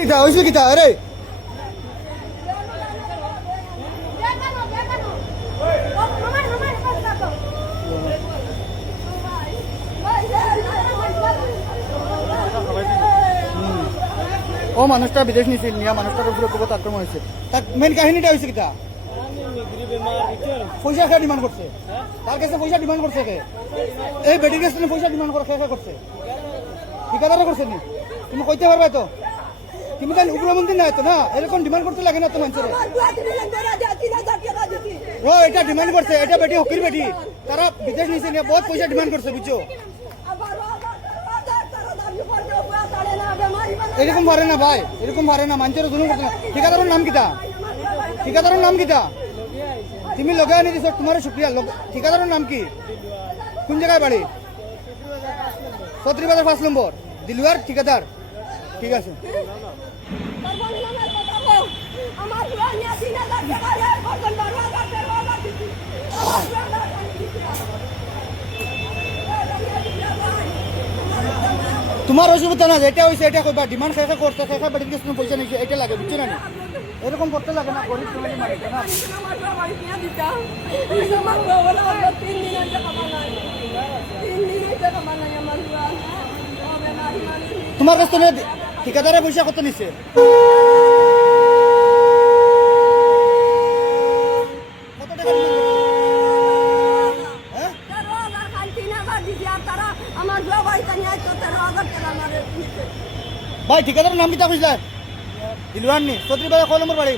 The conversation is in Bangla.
কিতা হইছে কিতা আরে ও মানুষটা বিদেশ নিছিল নিয়া মানুষটার উপরে কত আক্রমণ হয়েছে তার মেন কাহিনীটা হয়েছে কিতা পয়সা খেয়ে ডিমান্ড করছে তার কাছে পয়সা ডিমান্ড করছে কে এই বেটির কাছে পয়সা ডিমান্ড করে খেয়ে করছে ঠিকাদারও করছে নি তুমি কইতে পারবে তো তুমি তাহলে উপরমন্ত্রী নাই তো না এরকম ডিমান্ড করতে লাগে না তো মানুষের ও এটা ডিমান্ড করছে এটা বেটি হকির বেটি তারা বিদেশ নিছে নিয়ে বহুত পয়সা ডিমান্ড করছে বুঝছো এরকম পারে না ভাই এরকম পারে না মানুষের জুলুম করতে না ঠিকাদারের নাম কিতা ঠিকাদারের নাম কিতা তুমি লগে আনি দিছ তোমার শুক্রিয়া ঠিকাদারের নাম কি কোন জায়গায় বাড়ি ছত্রিশ বাজার 5 নম্বর দিলুয়ার ঠিকাদার ঠিক আছে তোমার অসুবিধা না এটা হয়েছে এটা কইবা ডিমান্ড শেষ করতে শেষ বেটির কাছে পয়সা নিচ্ছে এটা লাগে বুঝছো না এরকম করতে লাগে না গরিব ফ্যামিলি মালিক না তোমার কাছে ঠিকাদারে পয়সা কত নিচ্ছে কত টাকা ভাই ঠিকাদারের নাম কি তা বুঝলেন দিলওয়ান নি 34 বাজার কয় নম্বর বাড়ি